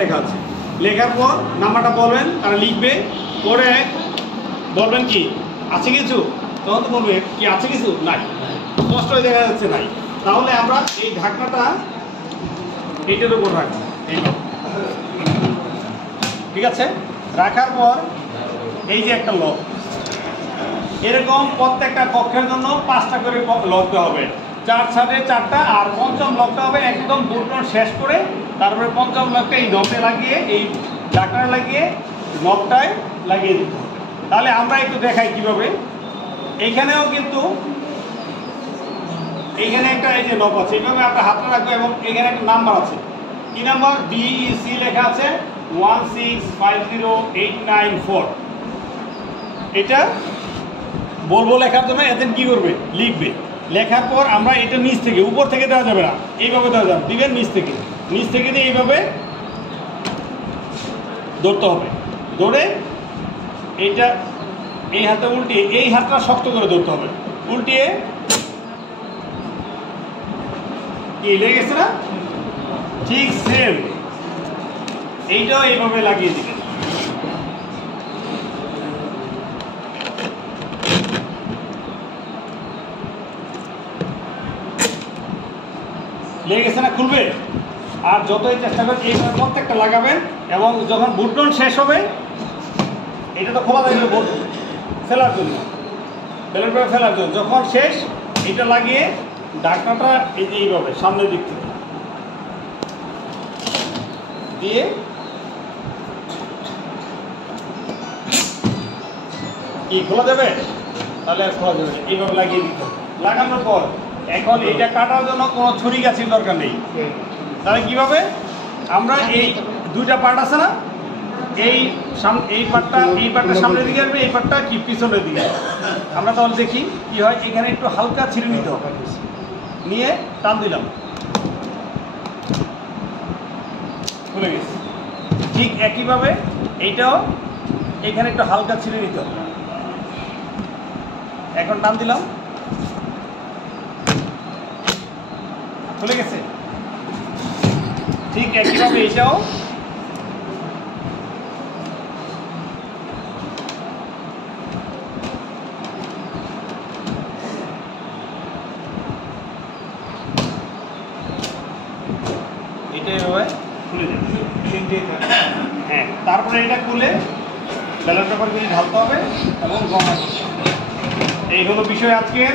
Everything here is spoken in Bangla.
লেখা আছে, লেখার পর নাম্বারটা বলবেন, তারা লিখবে, পরে বলবেন কি আছে কিছু, তখন তো বলবে কি আছে কিছু, নাই, স্পষ্ট হয়ে দেখা যাচ্ছে নাই। তাহলে আমরা এই ঢাকনাটা এইটার উপর রাখবো, এইভাবে, ঠিক আছে। রাখার পর এই যে একটা লক, এরকম প্রত্যেকটা কক্ষের জন্য 5টা করে লক দেওয়া হবে, 4 সাথে 4টা, আর পঞ্চম লকটা হবে একদম বুটন শেষ করে, তারপরে পঞ্চম লকটা এই নবটা লাগিয়ে, এই ঢাকনা লাগিয়ে নবটায় লাগিয়ে দিতে হবে। তাহলে আমরা একটু দেখাই কিভাবে। এইখানেও কিন্তু এইখানে একটা এই যে নব আছে, এইভাবে আমরা হাতটা রাখবো এবং এখানে একটা নাম্বার আছে, কি নাম্বার, DEC লেখা আছে 1650894। এটা বলবো লেখার জন্য, এতে কি করবে, লিখবে। লেখার পর আমরা এটা নিচ থেকে, উপর থেকে দেওয়া যাবে না, এইভাবে দেওয়া যাবে, দিবেন নিচ থেকে, নিচ থেকে দিয়ে এইভাবে ধরতে হবে। ধরে এইটা এই হাতে উল্টিয়ে, এই হাতটা শক্ত করে ধরতে হবে, উল্টিয়ে কি লেগে গেছে না, ঠিক সেম এইটাও এইভাবে লাগিয়ে দিবেন। লেগে গেছে না, খুলবে। আর যতই চেষ্টা করেন এইভাবে প্রত্যেকটা লাগাবেন, এবং যখন বুটন শেষ হবে, এটা তো খোলা থাকবে ফেলার জন্য, বেলের পরে ফেলার জন্য, যখন শেষ এটা লাগিয়ে ঢাকনাটা এই যে এইভাবে সামনের দিক থেকে দিয়ে কি খোলা যাবে, তাহলে আর খোলা যাবে, এইভাবে লাগিয়ে দিতে হবে। লাগানোর পর এখন এইটা কাটার জন্য কোনো ছুরি কাছির দরকার নেই। তাহলে কিভাবে, আমরা এই দুইটা পার্ট আছে না, এই পার্টটা সামনের দিকে আসবে, এই পার্টটা কি পিছনের দিকে। আমরা তাহলে দেখি কি হয়, এখানে একটু হালকা ছিঁড়ে নিতে হবে, নিয়ে টান দিলাম, খুলে গেছে। ঠিক একইভাবে এইটাও এখানে একটু হালকা ছিঁড়ে নিতে হবে, এখন টান দিলাম, খুলে গেছে। ঠিক একইভাবে এইটাও এভাবে খুলে যাবে। হ্যাঁ, তারপরে এটা খুলে বেলার পেপার দিয়ে ঢালতে হবে এবং গরম করতে হবে। এই হলো বিষয় আজকের।